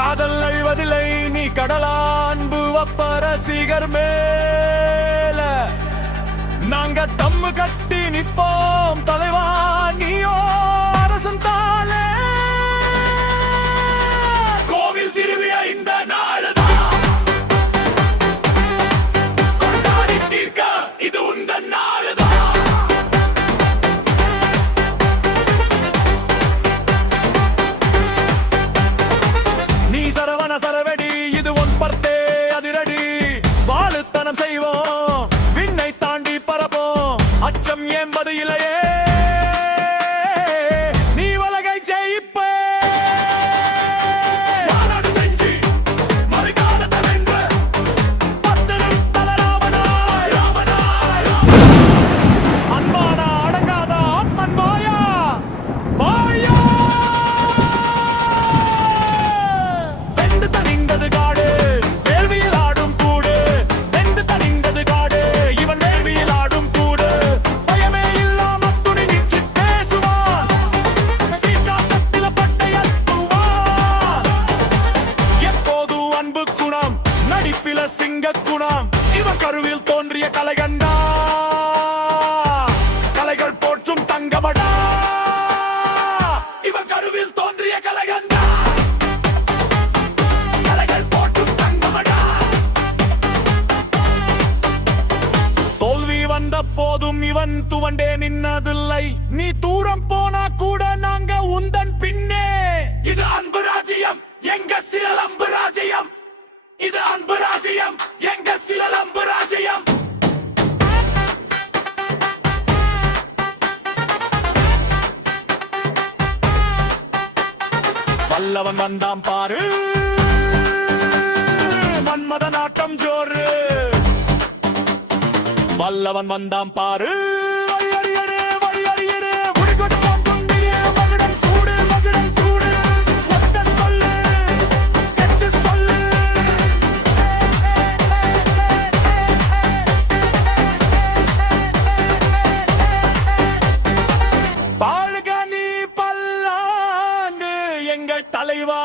காதல் அழிவதில்லை நீ கடலா அன்பு வப்ப ரசிகர் மேல நாங்க தம்மு கட்டி நிப்போம் தலைவா நீயோ அரசன் தாலே கோவில் திருவிழா இந்த நாளுதான் கொண்டாடி தீர்க்க இது உந்த நாளுதான் நீ சரவண சரவெடி இது ஒன் பர்த்தே அதிரடி வாழுத்தனம் செய்வோம் விண்ணை தாண்டி பரப்போம் அச்சம் என்பது இல்லையே நீ உலகை ஜெயிப்பே மாநாடு செஞ்சு மறுகாலத்தை வென்ற பத்திரம் தலராவனாய் அன்பான அடங்காத ஆத்மன் வாயா வாயா வெந்து தணிந்தது காடு வேள்வியில் ஆடும் கூடு வெந்து தணிந்தது காடு இவன் வேள்வியில் ஆடும் கூடு பயமே இல்லாம துணி நிச்சு பேசுவான் ஸ்ரீகாந்தத்தில பட்டையத்துவான் எப்போது அன்பு குணம் நடிப்பில சிங்க குணம் இவன் கருவில் தோன்றிய கலைகண்டா கலைகள் போற்றும் தங்கமடா இவன் கருவில் தோன்றிய கலைகண்டா கலைகள் போற்றும் தங்கமடா தோல்வி வந்த போதும் இவன் துவண்டே நின்னதில்லை நீ தூரம் போனா கூட நாங்க உந்தன் பின்னே இது அன்பு ராஜ்யம் எங்க சிலம்பு ராஜ்யம் இது அன்பு ராஜ்யம் எங்க சிலம்பு ராஜ்யம் வல்லவன் வந்தாம் பாரு மன்மத நாட்டம் ஜோறு வல்லவன் வந்தாம் பாரு வையறியடு, வையறியடு, குடிகொடுப்பான் குண்டிலே, மகுடம் சூடு, மகுடம் சூடு. ஒத்த சொல்லு, கெட்டு சொல்லு. வாழ்க நீ பல்லாண்டு எங்கள் தலைவா